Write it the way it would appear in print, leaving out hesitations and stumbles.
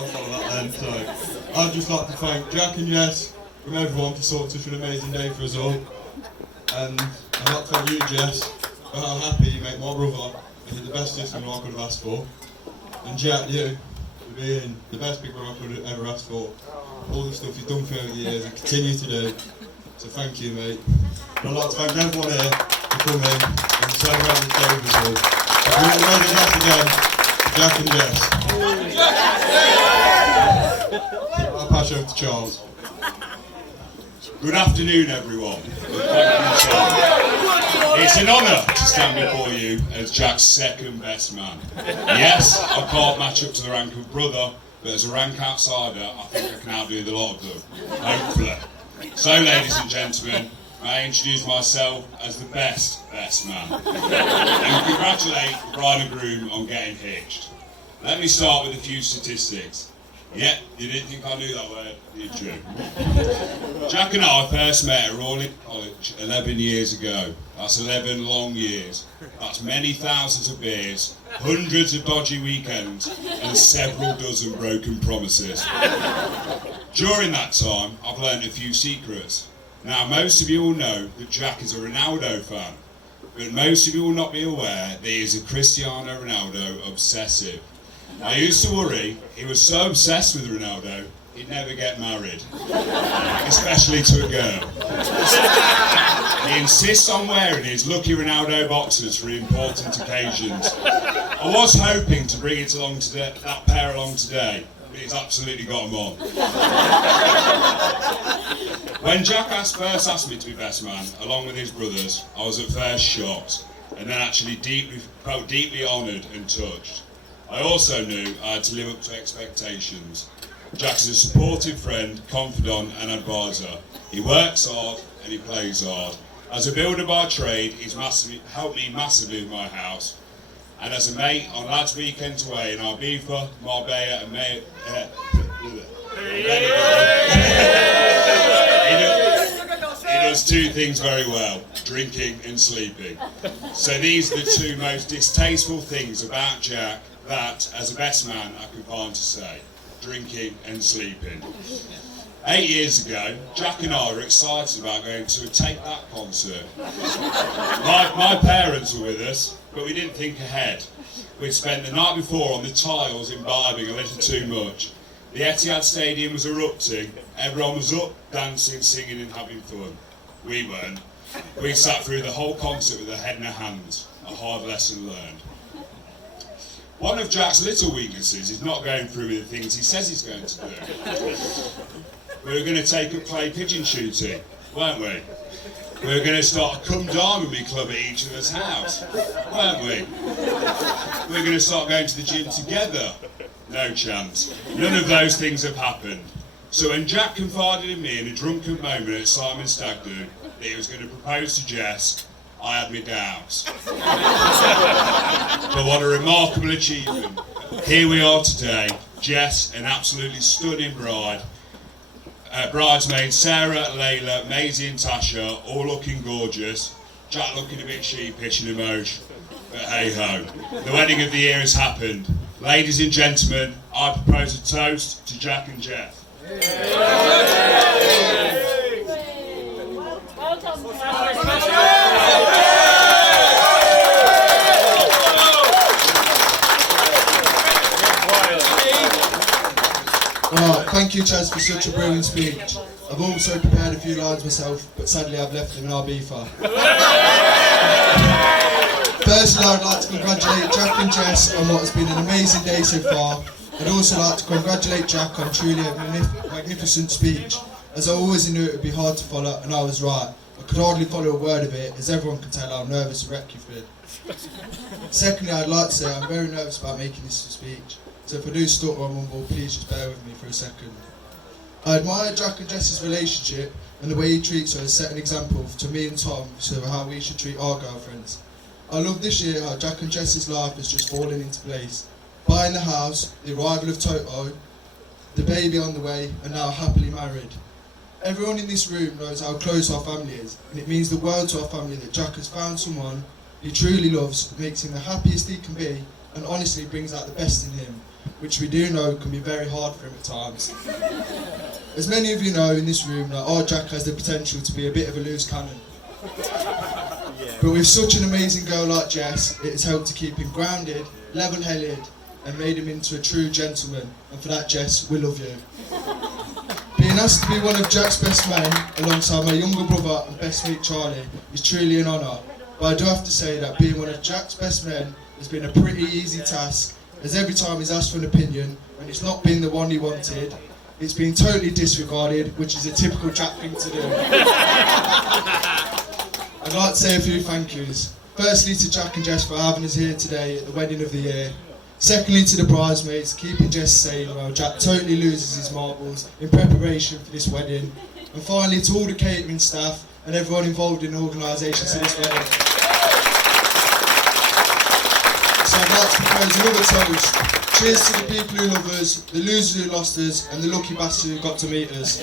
So I'd just like to thank Jack and Jess from everyone for sorting such an amazing day for us all. And I'd like to thank you, Jess, for how happy you make my brother. He's the best sister I could have asked for. And Jack, you, for being the best big brother I could have ever asked for. All the stuff you've done for over the years and continue to do. So thank you, mate. And I'd like to thank everyone here for coming and celebrating the day with us all. So we're ready to back again, Jack and Jess. I'll pass you over to Charles. Good afternoon, everyone. It's an honour to stand before you as Jack's second best man. Yes, I can't match up to the rank of brother, but as a rank outsider, I think I can outdo the lot of them, hopefully. So, ladies and gentlemen, I introduce myself as the best man, and congratulate the bride and groom on getting hitched. Let me start with a few statistics. Yeah, you didn't think I knew that word, did you? Jack and I first met at Rawley College 11 years ago. That's 11 long years. That's many thousands of beers, hundreds of dodgy weekends, and several dozen broken promises. During that time, I've learned a few secrets. Now, most of you will know that Jack is a Ronaldo fan, but most of you will not be aware that he is a Cristiano Ronaldo obsessive. I used to worry he was so obsessed with Ronaldo, he'd never get married, especially to a girl. He insists on wearing his lucky Ronaldo boxers for important occasions. I was hoping to bring it along today, that pair along today, but he's absolutely got them on. When Jack first asked me to be best man, along with his brothers, I was at first shocked, and then actually felt deeply honoured and touched. I also knew I had to live up to expectations. Jack is a supportive friend, confidant and advisor. He works hard and he plays hard. As a builder by trade, he's helped me massively with my house. And as a mate on lads' weekends away in Ibiza, Marbella and he does two things very well, drinking and sleeping. So these are the two most distasteful things about Jack that, as a best man, I can find to say: drinking and sleeping. 8 years ago, Jack and I were excited about going to a Take That concert. My parents were with us, but we didn't think ahead. We'd spent the night before on the tiles imbibing a little too much. The Etihad Stadium was erupting, everyone was up, dancing, singing and having fun. We weren't. We sat through the whole concert with our head in our hands, a hard lesson learned. One of Jack's little weaknesses is not going through with the things he says he's going to do. We were going to take up clay pigeon shooting, weren't we? We were going to start a Come Dine With Me club at each other's house, weren't we? We were going to start going to the gym together. No chance. None of those things have happened. So when Jack confided in me in a drunken moment at Simon's Stag Do that he was going to propose to Jess, I had my doubts. But what a remarkable achievement. Here we are today, Jess, an absolutely stunning bride. Bridesmaids Sarah, Layla, Maisie and Tasha, all looking gorgeous. Jack looking a bit sheepish and emotional. But hey ho, the wedding of the year has happened. Ladies and gentlemen, I propose a toast to Jack and Jess. Thank you, Chaz, for such a brilliant speech. I've also prepared a few lines myself, but sadly I've left them in Ibiza. Firstly, I'd like to congratulate Jack and Jess on what has been an amazing day so far. I'd also like to congratulate Jack on truly a magnificent speech, as I always knew it would be hard to follow, and I was right. I could hardly follow a word of it, as everyone can tell how nervous a wreck you've been. Secondly, I'd like to say I'm very nervous about making this speech. So if I do stutter or mumble, please just bear with me for a second. I admire Jack and Jess's relationship, and the way he treats her has set an example to me and Tom of how we should treat our girlfriends. I love this year how Jack and Jess's life has just fallen into place. Buying the house, the arrival of Toto, the baby on the way, and now happily married. Everyone in this room knows how close our family is, and it means the world to our family that Jack has found someone he truly loves, makes him the happiest he can be, and honestly brings out the best in him. which we do know can be very hard for him at times. As many of you know in this room, that our Jack has the potential to be a bit of a loose cannon. But with such an amazing girl like Jess, it has helped to keep him grounded, level-headed, and made him into a true gentleman. And for that, Jess, we love you. Being asked to be one of Jack's best men, alongside my younger brother and best mate Charlie, is truly an honour. But I do have to say that being one of Jack's best men has been a pretty easy task, as every time he's asked for an opinion, and it's not been the one he wanted, it's been totally disregarded, which is a typical Jack thing to do. I'd like to say a few thank yous. Firstly to Jack and Jess for having us here today at the wedding of the year. Secondly to the bridesmaids, keeping Jess sane while Jack totally loses his marbles in preparation for this wedding. And finally to all the catering staff and everyone involved in the organisation of this wedding. So I'd like to propose another toast. Cheers to the people who love us, the losers who lost us, and the lucky bastards who got to meet us.